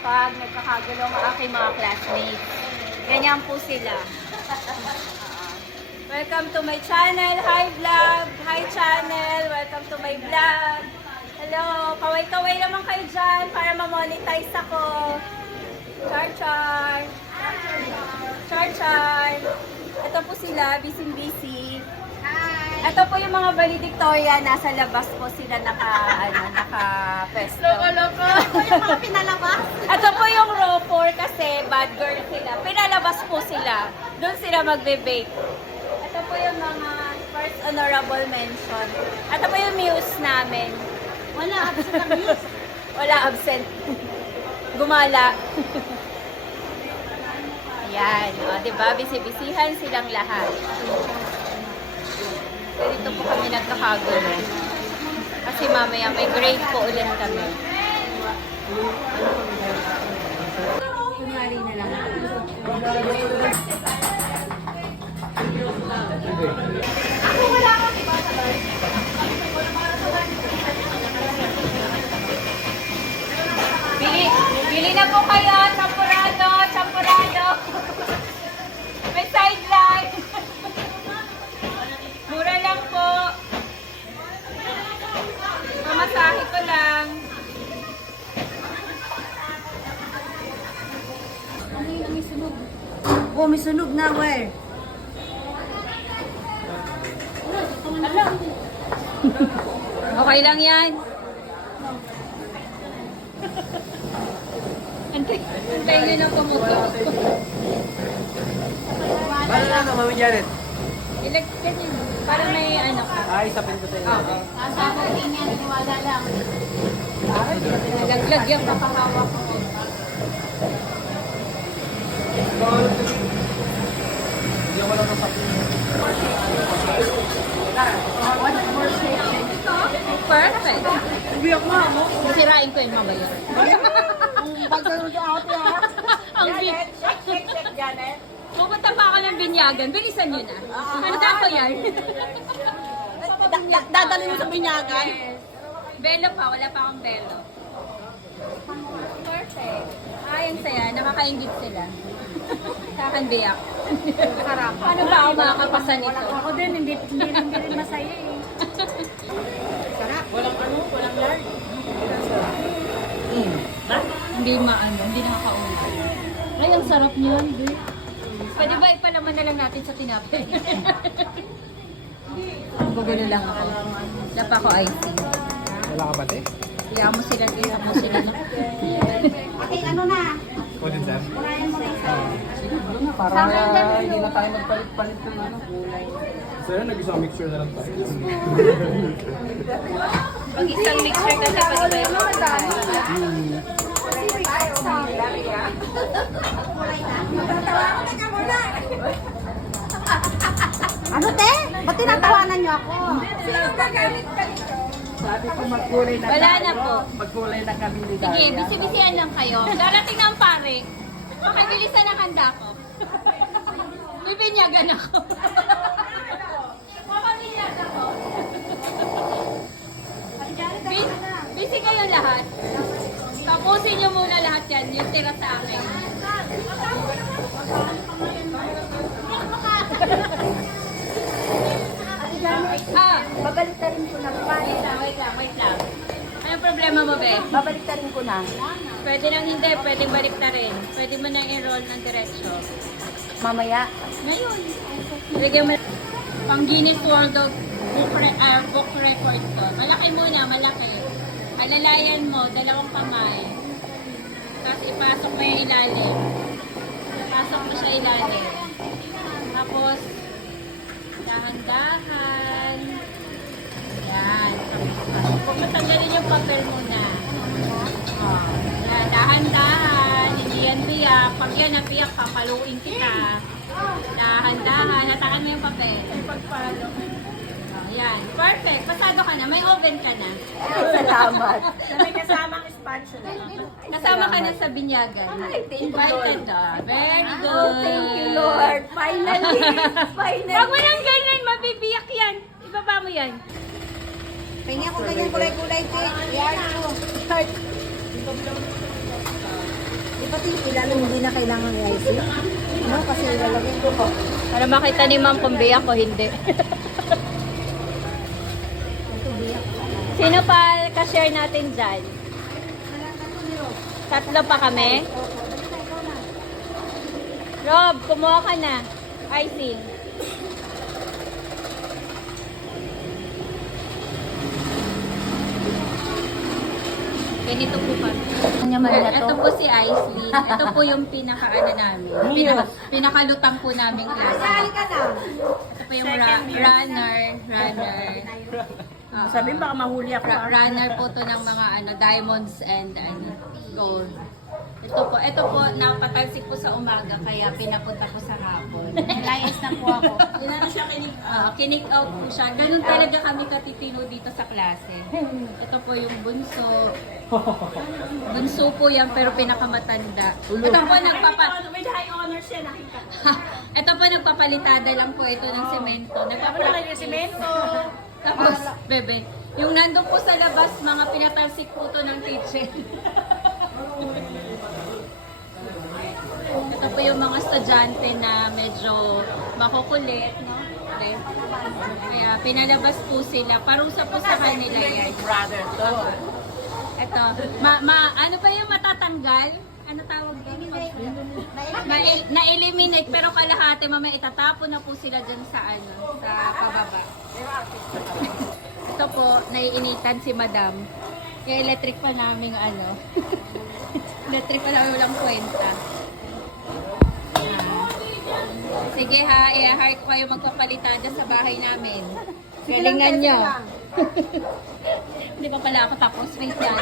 kapag nagkakagulo ang aking mga classmates. Ganyan po sila. Welcome to my channel. Hi vlog. Hi channel. Welcome to my vlog. Hello. Kaway-kaway naman kayo dyan para ma-monetize ako. Char-char. Char-char. Ito po sila. Busy-busy. Ito po yung mga valedictorian. Nasa labas po sila naka-pesto. Loko-loko. Ito yung mga pinalabas. Ito po yung raw 4 kasi bad girl sila. Pinalabas po sila. Doon sila magbe-bake. Ito po yung mga first honorable mention. Ito po yung muse namin. Wala, absent ang news. Wala absent. Gumala. Ayan. O, diba? Bisi-bisihan silang lahat. So, dito po kami nagkakagulo. Kasi mamaya may grade po ulit kami. Kunwari na lang. Ako wala akong diba sa Bili na po kayo, champurado, champurado. May sideline. Mura lang po. Mamasahe ko lang. Ano yung may sunog? Oh, may sunog na, where? Okay lang yan. Antayin nyo na pumutok. Paano lang ito, Mami Janet? Ilagyan nyo. Para may ano ka. Ay, sapin ko sa'yo. Nasa ako ganyan, wala lang. Nalaglag yung kakahawak ko. Hindi ako lang ng sapin. Perfect. Ubiyak mo mo. Sirain ko yung mamaya. Pagkaroon sa ate ha. Ang Check, Janet. pupunta pa ako ng binyagan. Bilisan nyo na. Handa ko yan. Dadali mo sa binyagan? Belo pa. Wala pa akong belo. Perfect. Ay, ang saya. Nakakaingit sila. Kakanbiyak. Paano ba ako makakapasa nito? Ako din, hindi rin masaya eh. Sarap. Walang lard. Hindi maano. Hindi nakakaulan. Ay, ang sarap niyan. Pwede ba ipalaman na lang natin sa tinapay? Gugulo lang ako. Dapa ko ice. Wala ka ba, te? Kaya mo sila dito mo sila na. Okay, ano na? O din, sir? Kunayan mo na isa. Para hindi na tayo magpalit-palit ng ano. Sir, nag-isang mixture na lang tayo. Pag isang mixer kasi pag iba Ano te? Ba't tinatawanan niyo ako? Sabi ko magkulay na Wala na po. Magkulay na kami ni Sige, bisi-bisihan lang kayo. Darating na ang pare. Okay, bilisan ang handa ko. Bibinyagan ako. Makabinyagan ako. Busy kayo lahat. Tapusin nyo muna lahat yan. Yung tira sa akin. Babalik na rin ko na. Wait lang. Anong problema mo, Be? Babalik na rin ko na. Pwede nang hindi, pwedeng balik na rin. Pwede mo nang enroll ng diretsyo. Mamaya. Ngayon. Lagyan mo pang Guinness World of Book Record ko. Malaki muna, malaki. Alalayan mo, dalawang kamay. Tapos ipasok mo yung ilalim. Ipasok mo siya ilalim. Tapos, dahan-dahan. Yan. Huwag matanggalin yung papel muna. Oh, yan, dahan-dahan. Hindi yan biyak. Pag yan nabiyak, papaluin kita. Dahan-dahan. Hatakan mo yung papel. Pagpalo. Yan. Perfect. Pasado ka na. May oven ka na. Salamat. May kasamang spatula. Kasama ka na sa binyagan. Ay, thank you, Invited Lord. ka. Very Oh, good. thank you, Lord. Finally. Finally. Huwag mo nang ganyan. Mabibiyak yan. Ibaba mo yan. Kanya ko ganyan kulay-kulay, te. Yan ko. Pati ilalong hindi na kailangan i-IC. No, kasi ilalagay ko po. Para makita ni Ma'am kung biyak o hindi. Sino pa ka-share natin dyan? 3 pa kami? Rob, kumuha ka na. Icing. Ganito po kami. Ito po si Aisley. Ito po yung pinaka-ano namin. Pinaka-lutang po namin klase. Ka na. Ito po yung runner. Sabi baka mahuli ako. Runner po to ng mga diamonds and gold. Ito po, napatalsik po sa umaga, kaya pinapunta ko sa hapon. Layas na po ako. Kinik out po siya. Ganun talaga kami katitino dito sa klase. Ito po yung bunso. Bunso po yan, pero pinakamatanda. Ito po With high honor siya, nakita ko. Ito po nagpapalitada lang po ito ng semento. Yung semento. Tapos, bebe, yung nandun po sa labas, mga pinatalsik po to ng kitchen. Ito po yung mga estudyante na medyo makukulit, no? Okay. Kaya pinalabas po sila. Parusa po sa kanila yan. Brother to. Ito. Ano pa yung matatanggal? Ano tawag doon? Na-eliminate pero kalahati mamaya itatapon na po sila dyan sa sa pababa. Ito po, naiinitan si Madam. Yung electric pa namin electric pa namin walang kwenta. Sige ha, i-hire ko kayo magpapalitada sa bahay namin. Galingan nyo. Hindi pa pala ako tapos. Wait lang.